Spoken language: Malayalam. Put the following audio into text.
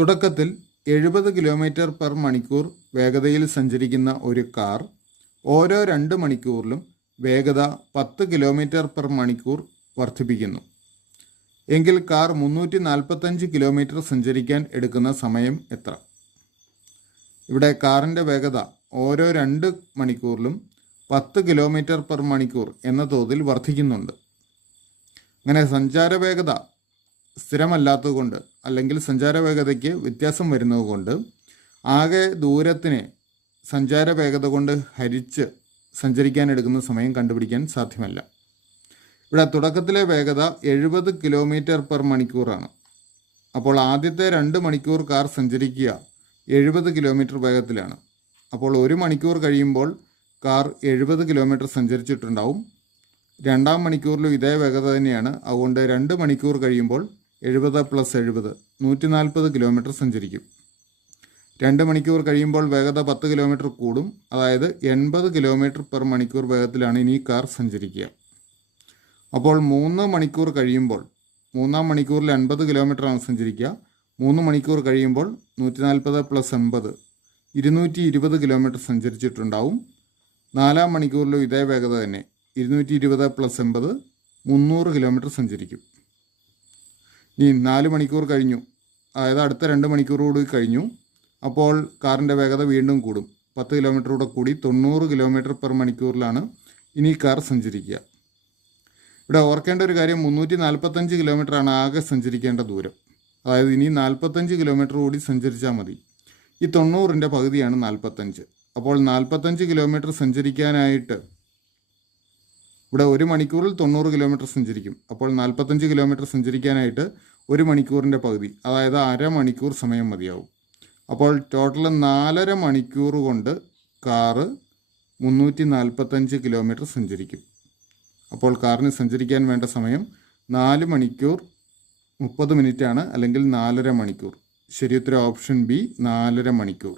തുടക്കത്തിൽ 70 km/മണിക്കൂർ വേഗതയിൽ സഞ്ചരിക്കുന്ന ഒരു കാർ ഓരോ 2 മണിക്കൂറിലും വേഗത 10 km/മണിക്കൂർ വർദ്ധിപ്പിക്കുന്നു. എങ്കിൽ കാർ 345 കിലോമീറ്റർ സഞ്ചരിക്കാൻ എടുക്കുന്ന സമയം എത്ര? ഇവിടെ കാറിൻ്റെ വേഗത ഓരോ 2 മണിക്കൂറിലും 10 km/മണിക്കൂർ എന്ന തോതിൽ വർദ്ധിക്കുന്നുണ്ട്. അങ്ങനെ സഞ്ചാര വേഗത സ്ഥിരമല്ലാത്തതുകൊണ്ട് അല്ലെങ്കിൽ സഞ്ചാര വേഗതയ്ക്ക് വ്യത്യാസം വരുന്നതുകൊണ്ട് ആകെ ദൂരത്തിനെ സഞ്ചാര വേഗത കൊണ്ട് ഹരിച്ച് സഞ്ചരിക്കാൻ എടുക്കുന്ന സമയം കണ്ടുപിടിക്കാൻ സാധ്യമല്ല. ഇവിടെ തുടക്കത്തിലെ വേഗത 70 km/മണിക്കൂറാണ്. അപ്പോൾ ആദ്യത്തെ 2 മണിക്കൂർ കാർ സഞ്ചരിക്കുക 70 കിലോമീറ്റർ വേഗത്തിലാണ്. അപ്പോൾ 1 മണിക്കൂർ കഴിയുമ്പോൾ കാർ 70 കിലോമീറ്റർ സഞ്ചരിച്ചിട്ടുണ്ടാവും. 2-ാം മണിക്കൂറിലും ഇതേ വേഗത തന്നെയാണ്. അതുകൊണ്ട് 2 മണിക്കൂർ കഴിയുമ്പോൾ 70 + 70 140 കിലോമീറ്റർ സഞ്ചരിക്കും. 2 മണിക്കൂർ കഴിയുമ്പോൾ വേഗത 10 കിലോമീറ്റർ കൂടും. അതായത് 80 km/മണിക്കൂർ വേഗത്തിലാണ് ഇനി കാർ സഞ്ചരിക്കുക. അപ്പോൾ 3 മണിക്കൂർ കഴിയുമ്പോൾ 3-ാം മണിക്കൂറിൽ 80 കിലോമീറ്ററാണ് സഞ്ചരിക്കുക. 3 മണിക്കൂർ കഴിയുമ്പോൾ 140 + 80 220 കിലോമീറ്റർ സഞ്ചരിച്ചിട്ടുണ്ടാവും. 4-ാം മണിക്കൂറിലും ഇതേ വേഗത തന്നെ 220 + 80 300 കിലോമീറ്റർ സഞ്ചരിക്കും. ഇനി 4 മണിക്കൂർ കഴിഞ്ഞു, അതായത് അടുത്ത 2 മണിക്കൂർ കൂടി കഴിഞ്ഞു. അപ്പോൾ കാറിൻ്റെ വേഗത വീണ്ടും കൂടും. 10 കിലോമീറ്റർ കൂടെ കൂടി 90 km/മണിക്കൂറിലാണ് ഇനി കാർ സഞ്ചരിക്കുക. ഇവിടെ ഓർക്കേണ്ട ഒരു കാര്യം, 345 കിലോമീറ്ററാണ് ആകെ സഞ്ചരിക്കേണ്ട ദൂരം. അതായത് ഇനി 45 കിലോമീറ്റർ കൂടി സഞ്ചരിച്ചാൽ മതി. ഈ 90ൻ്റെ പകുതിയാണ് 45. അപ്പോൾ 45 കിലോമീറ്റർ സഞ്ചരിക്കാനായിട്ട് ഇവിടെ 1 മണിക്കൂറിൽ 90 കിലോമീറ്റർ സഞ്ചരിക്കും. അപ്പോൾ 45 കിലോമീറ്റർ സഞ്ചരിക്കാനായിട്ട് 1 മണിക്കൂറിൻ്റെ പകുതി, അതായത് അരമണിക്കൂർ സമയം മതിയാവും. അപ്പോൾ ടോട്ടൽ 4.5 മണിക്കൂർ കൊണ്ട് കാറ് 345 കിലോമീറ്റർ സഞ്ചരിക്കും. അപ്പോൾ കാറിന് സഞ്ചരിക്കാൻ വേണ്ട സമയം 4 മണിക്കൂർ 30 മിനിറ്റാണ്, അല്ലെങ്കിൽ 4.5 മണിക്കൂർ. ശരിയുത്തരം ഓപ്ഷൻ ബി, 4.5 മണിക്കൂർ.